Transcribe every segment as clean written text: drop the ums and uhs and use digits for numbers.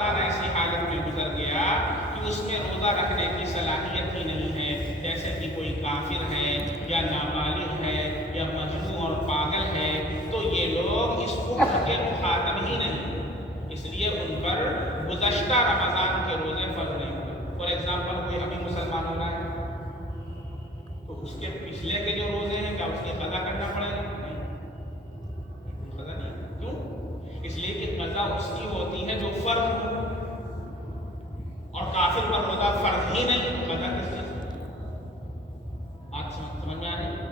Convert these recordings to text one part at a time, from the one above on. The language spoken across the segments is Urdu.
ایسی حالت میں گزر گیا کہ اس میں روزہ رکھنے کی صلاحیت ہی نہیں ہے، جیسے کہ کوئی کافر ہے یا نابالغ ہے یا مجنون اور پاگل ہے، تو یہ لوگ اس حکم کے مخاطب ہی نہیں، اس لیے ان پر گزشتہ رمضان کے روزے فرض نہیں ہوئے۔ فار ایگزامپل کوئی ابھی مسلمان ہو رہا ہے تو اس کے پچھلے کے جو روزے ہیں کیا اس کی قضا کرنا پڑے گا؟ قضا نہیں، کیوں؟ اس لیے کہ قضا اس کی ہوتی ہے جو فرض ہو، اور کافر پر روزہ فرض ہی نہیں، قضا کس چیز؟ بات سمجھ میں آ رہی ہے؟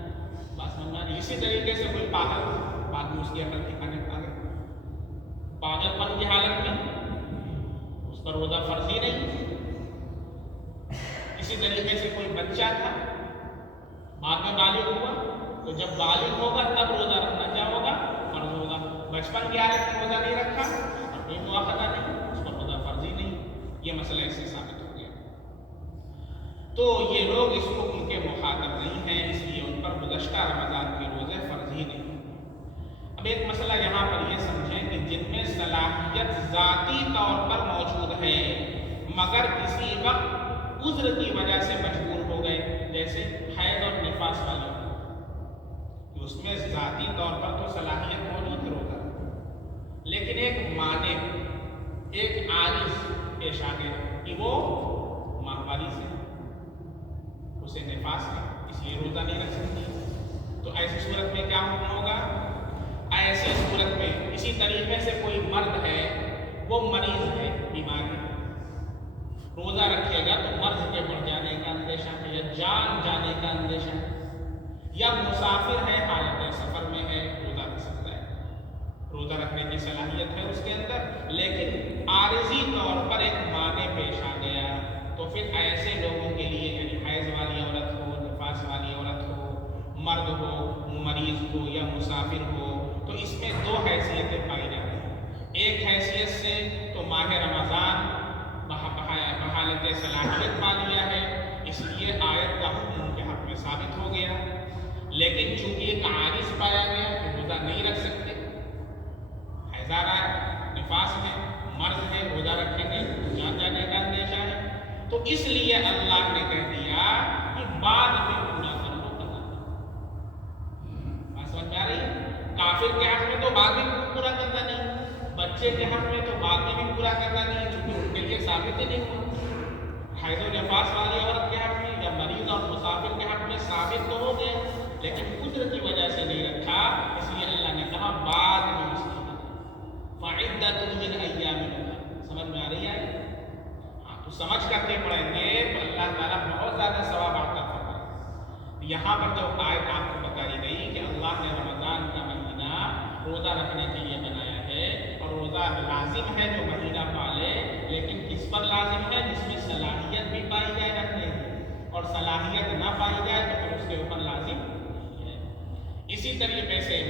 بات سمجھ میں آ رہی ہے؟ اسی طریقے سے کوئی پاگل بعد میں اس کی عقل ٹھکانے پا گئی، پاگل پن کی حالت میں اس پر روزہ فرض ہی نہیں۔ اسی طریقے سے کوئی بچہ تھا بعد میں بالغ ہوا، تو جب بالغ ہوگا تب روزہ رکھنا کیا ہوگا؟ فرض ہوگا۔ بچپن کی حالت میں روزہ نہیں رکھا اور کوئی مواخذہ نہیں، اس پر روزہ فرض ہی نہیں۔ یہ مسئلہ اس سے ثابت ہو گیا۔ تو یہ لوگ اس حکم کے مخاطب نہیں ہیں، اس لیے ان پر گزشتہ رمضان کے روزے فرض ہی نہیں۔ اب ایک مسئلہ یہاں پر یہ سمجھیں کہ جن میں صلاحیت ذاتی طور پر موجود ہے مگر کسی وقت عذر کی وجہ سے مجبور ہو گئے، جیسے حیض اور نفاس والے، اس میں ذاتی طور پر تو صلاحیت موجود ہے روزہ، لیکن ایک مانع، ایک عارض پیش آ گیا کہ وہ ماہواری سے، اسے نفاس ہے، اس لیے روزہ نہیں رکھ سکتی، تو ایسی صورت میں کیا حکم ہوگا؟ ایسی صورت میں اسی طریقے سے کوئی مرد ہے، وہ مریض ہے، بیمار ہے، روزہ رکھے گا تو مرض کے بڑھ جانے کا اندیشہ ہے یا جان جانے کا اندیشہ ہے، یا مسافر ہے، حالت سفر میں ہے، روزہ رکھ سکتا ہے، روزہ رکھنے کی صلاحیت ہے اس کے اندر، لیکن عارضی طور پر ایک مانع پیش آ گیا، تو پھر ایسے لوگوں کے لیے، یعنی حیض والی عورت ہو، نفاس والی عورت ہو، مرد ہو، مریض ہو یا مسافر ہو، تو اس میں دو حیثیتیں پائی جاتی ہیں۔ ایک حیثیت سے تو ماہ رمضان بحالت صلاحیت پا لیا ہے، اس لیے آیت کا حکم ان کے حق میں ثابت ہو گیا، لیکن چونکہ ایک عارض پایا گیا کہ روزہ نہیں رکھ سکتے، حیض آ رہا ہے، نفاس ہے، مرض ہے، روزہ رکھیں گے جان جانے کا اندیشہ ہے، تو اس لیے اللہ نے کہہ دیا کہ بعد میں پورا کر لو قضا۔ بات سمجھ میں آ رہی ہے؟ کافر کے حق میں تو بعد میں پورا کرنا نہیں، بچے کے حق میں تو بعد میں بھی پورا کرنا نہیں، چونکہ ان کے لیے ثابت ہی نہیں ہوا۔ حیض و نفاس والی عورت کے حق میں یا مریض اور مسافر کے حق میں ثابت تو ہو گیا، لیکن عذر کی وجہ سے نہیں رکھا، اس لیے اللہ نے کہا بعد میں اس کی فعدۃ من ایام اخر۔ سمجھ میں آ رہی ہے؟ ہاں، تو سمجھ کر کے پڑھیں گے تو اللہ تعالیٰ بہت زیادہ ثواب عطا فرمائے۔ یہاں پر جو آیت آپ کو بتائی گئی کہ اللہ نے رمضان کا مہینہ روزہ رکھنے کے لیے بنایا ہے، اور روزہ لازم ہے جو مہینہ پالے، لیکن کس پر لازم ہے؟ جس میں صلاحیت بھی پائی جائے رکھنے کی، اور صلاحیت نہ پائی جائے تو پھر اس کے اوپر لازم نہیں ہے۔ اسی طریقے سے